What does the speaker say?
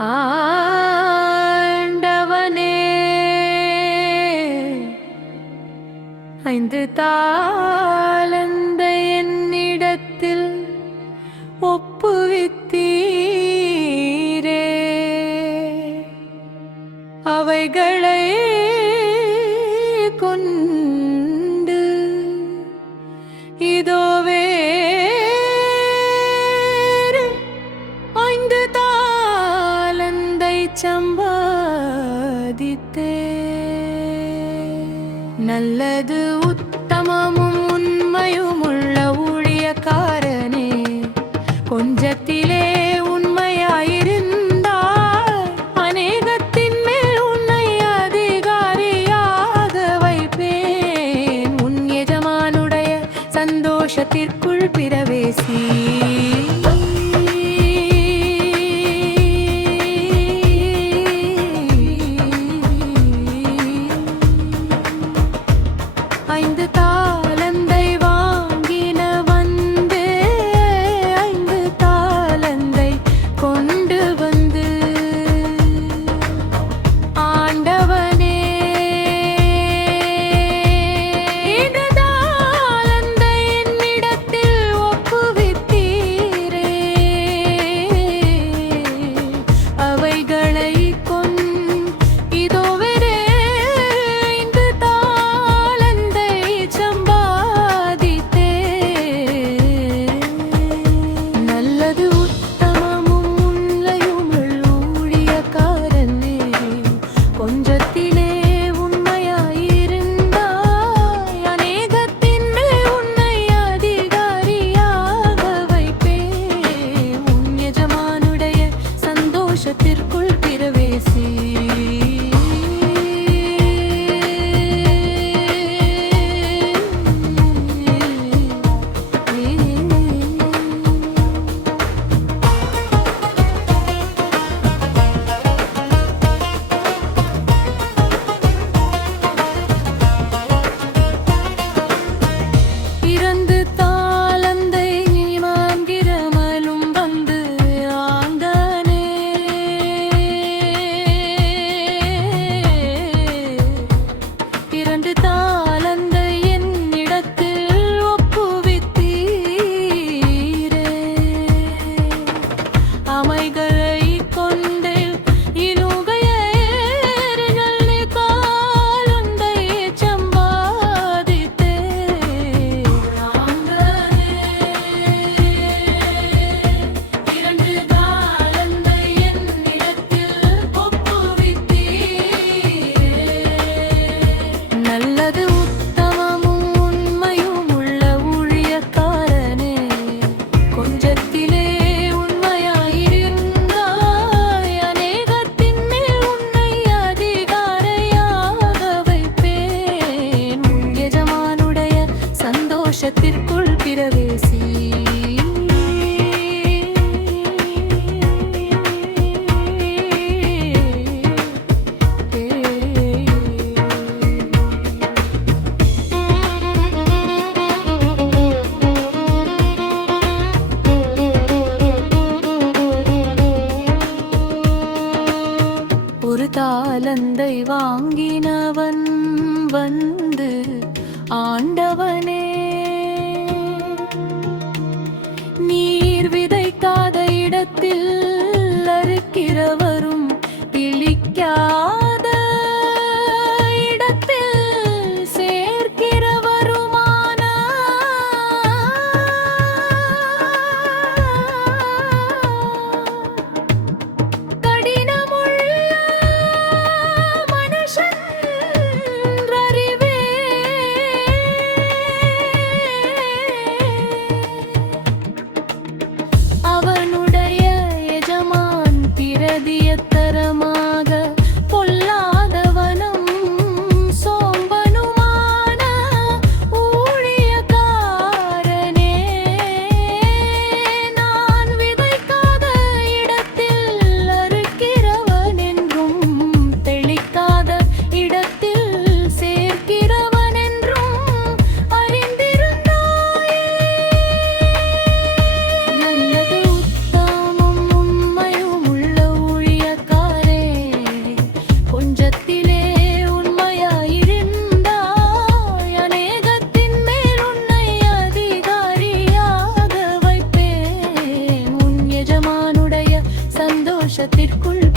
ஆண்டவனே, 5 தாலந்தை என்னிடத்தில் ஒப்புவித்தீரே. அவைகளை கொண்டு இதோ வேறு 5 தாலந்தை சம்பாதித்தே. நல்லது உத்தமமும் உண்மையும் உள்ள ஊழியக்காரனே, கொஞ்சத்திலே உண்மையாயிருந்தால் அநேகத்தின் மேல் உன்னை அதிகாரியாக வைப்பேன். உன் எஜமானுடைய சந்தோஷத்திற்குள் பிரவேசி. 5 தாலந்தை வாங்கின வந்து 5 தாலந்தை கொண்டு வந்து, ஆண்டவனே, 5 தாலந்தை என்னிடத்தில் ஒப்புவித்தீரே. அவைகளை இதோ வேறு 5 தாலந்தை சம்பாதித்தே. நல்லது உத்தமமும் உண்மையும் உள்ள ஊழியக்காரனே, கொஞ்சத்திலே உண்மையாயிருந்தாய் அநேகத்தின் மேல் உன்னை அதிகாரியாக வைப்பேன். உன் எஜமானுடைய சந்தோஷத்திற்குள் பிரவேசி. இரண்டு தாலந்தை மாங்கிரமலும் வந்து, ஆண்டவனே, 2 தாலந்தை என்னிடத்தில் ஒப்புவித்தீரே. அமைகளை கொண்டு இனுகையேறுகள் காலந்தை சம்பாதித்தே. ஆண்டவனே, 2 தாலந்தை என்னிடத்தில் ஒப்புவித்தீரே. நல்லது உத்தமமும் உண்மையும் உள்ள ஊழியக்காரனே, கொஞ்சத்திலே உண்மையாயிருந்தாய் அநேகத்தின் மேல் உன்னை அதிகாரியாக வைப்பேன். உன் எஜமானுடைய சந்தோஷத்திற்குள் பிரவேசி. ஒரு தாலந்தை வாங்கினவன் வந்து, ஆண்டவனே, நீர் விதைக்காத இடத்தில் அறுக்கிறவரும் பிழிக்காத இடத்தில் சேர்க்கிறவருமான கடினமுள்ள மனுஷன் அறிவே. அவனுடைய பாசத்திற்குள்